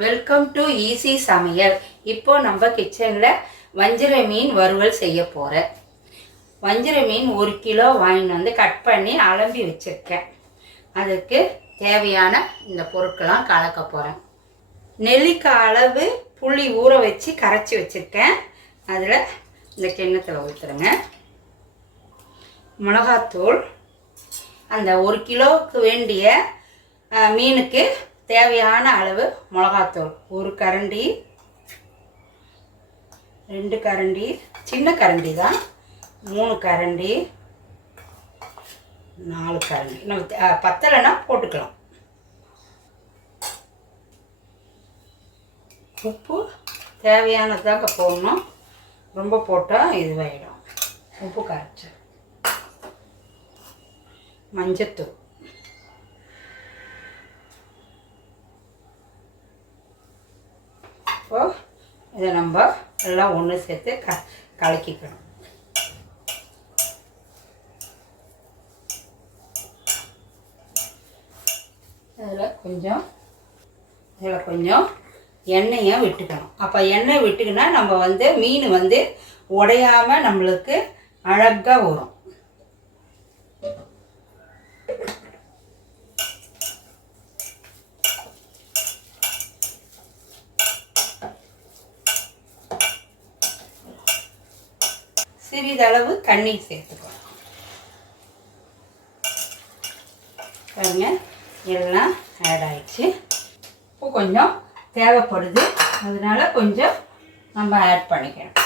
Welcome to easy சமையல். இப்போ நம்ம கிச்சனில் வஞ்சிர மீன் வறுவல் செய்ய போகிறேன். வஞ்சிர மீன் 1 கிலோ வாங்கிட்டு வந்து கட் பண்ணி அலம்பி வச்சுருக்கேன். அதுக்கு தேவையான இந்த பொருட்கள்லாம் கலக்க போகிறேன். நெல்லிக்காய் அளவு புளி ஊற வச்சு கரைச்சி வச்சுருக்கேன். அதில் இந்த கிண்ணத்தில் ஊற்றுருங்க. மிளகாத்தூள், அந்த 1 கிலோவுக்கு வேண்டிய மீனுக்கு தேவையான அளவு மிளகாத்தூள் 1 கரண்டி, 2 கரண்டி, சின்ன கரண்டி தான், 3 கரண்டி, 4 கரண்டி. நம்ம பத்தலைன்னா போட்டுக்கலாம். உப்பு தேவையானது தாங்க போடணும், ரொம்ப போட்டால் இதுவாகிடும். உப்பு கரைச்சி, மஞ்சத்தூள், இப்போது இதை நம்ம எல்லாம் ஒன்று சேர்த்து கலக்கிக்கணும். இதில் கொஞ்சம் எண்ணெயை விட்டுக்கணும். அப்போ எண்ணெய் விட்டுக்கினா நம்ம மீன் உடையாமல் நம்மளுக்கு அழகாக வரும். சிறிதளவு தண்ணி சேர்த்துக்கலாம். பாருங்க, எல்லாம் ஆட் ஆயிடுச்சு. இப்போ கொஞ்சம் தேவைப்படுது, அதனால கொஞ்சம் நம்ம ஆட் பண்ணிக்கணும்.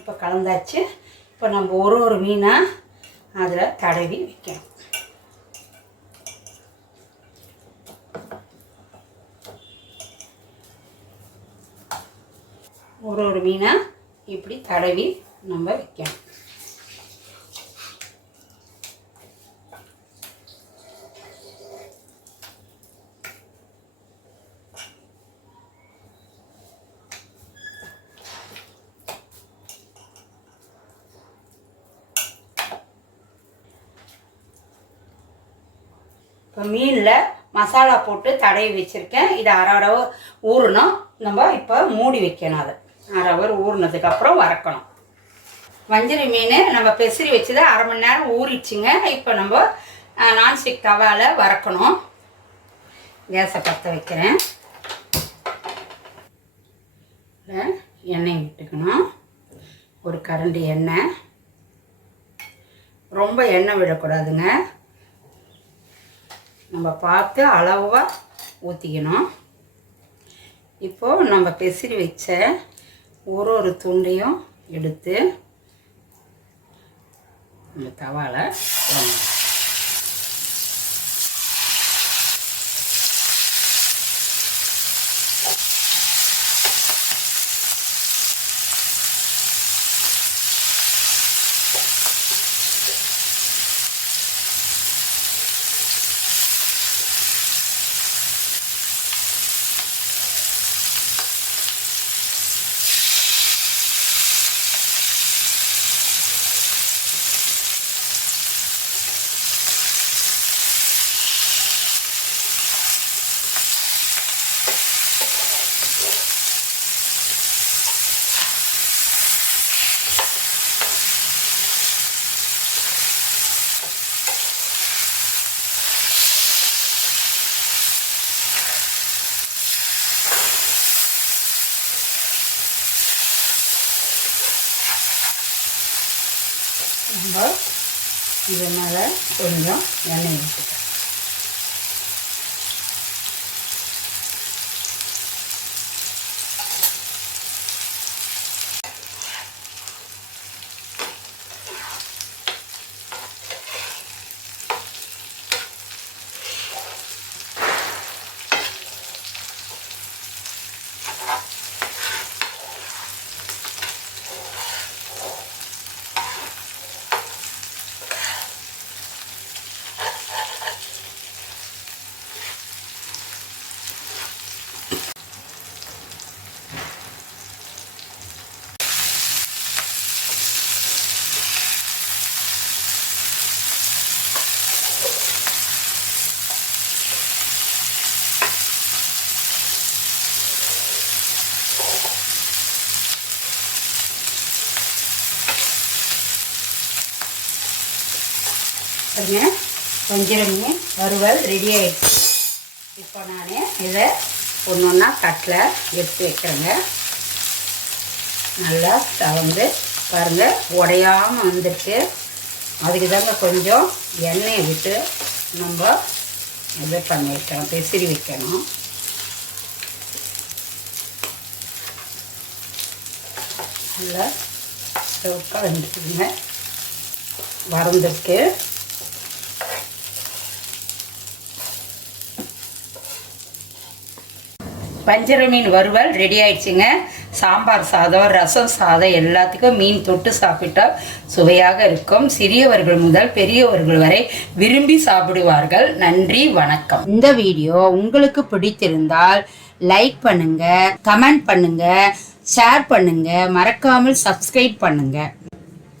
இப்போ கலந்தாச்சு. இப்போ நம்ம ஒரு மீனாக அதில் தடவி வைக்கணும். ஒரு மீனாக இப்படி தடவி நம்ம வைக்கணும். இப்போ மீனில் மசாலா போட்டு தடவி வச்சுருக்கேன். இதை அரை ஹவர் ஊறணும். நம்ம இப்போ மூடி வைக்கணும். அதை அரை ஹவர் ஊறினதுக்கப்புறம் வறுக்கணும். வஞ்சிர மீன் நம்ம பெசரி வச்சுதான் 1/2 மணி நேரம் ஊறிடுச்சுங்க. இப்போ நம்ம நான்ஸ்டிக் தவாவில் வறுக்கணும். கேஸை பற்ற வைக்கிறேன். எண்ணெய் விட்டுக்கணும். 1 கரண்டி எண்ணெய். ரொம்ப எண்ணெய் விடக்கூடாதுங்க, நம்ம பார்த்து அளவாக ஊற்றிக்கணும். இப்போது நம்ம பெசரி வச்ச ஒரு துண்டையும் எடுத்து இந்த தவாவில் போடணும். நம்ம இது மேலே கொஞ்சம் எண்ணெய் ஊற்றிக்கலாம். பாருங்க, வஞ்சரம் மீன் வறுவல் ரெடி ஆயிடுச்சு. இப்போ நான் இதை ஒன்று ஒன்றா தட்டில் எடுத்து வைக்கிறேங்க. நல்லா கலந்து பாருங்கள், உடையாமல் வந்துருக்கு. அதுக்கு தாங்க கொஞ்சம் எண்ணெயை விட்டு நம்ம இது பண்ணி வைக்கணும், பெசரி வைக்கணும். நல்லா சிவப்பாக வந்துருக்குங்க, வறந்துருக்கு. வஞ்சர மீன் வறுவல் ரெடி ஆயிடுச்சுங்க. சாம்பார் சாதம், ரசம் சாதம் எல்லாத்துக்கும் மீன் தொட்டு சாப்பிட்டால் சுவையாக இருக்கும். சிறியவர்கள் முதல் பெரியவர்கள் வரை விரும்பி சாப்பிடுவார்கள். நன்றி, வணக்கம். இந்த வீடியோ உங்களுக்கு பிடித்திருந்தால் லைக் பண்ணுங்க, கமெண்ட் பண்ணுங்க, ஷேர் பண்ணுங்க, மறக்காமல் சப்ஸ்கிரைப் பண்ணுங்க.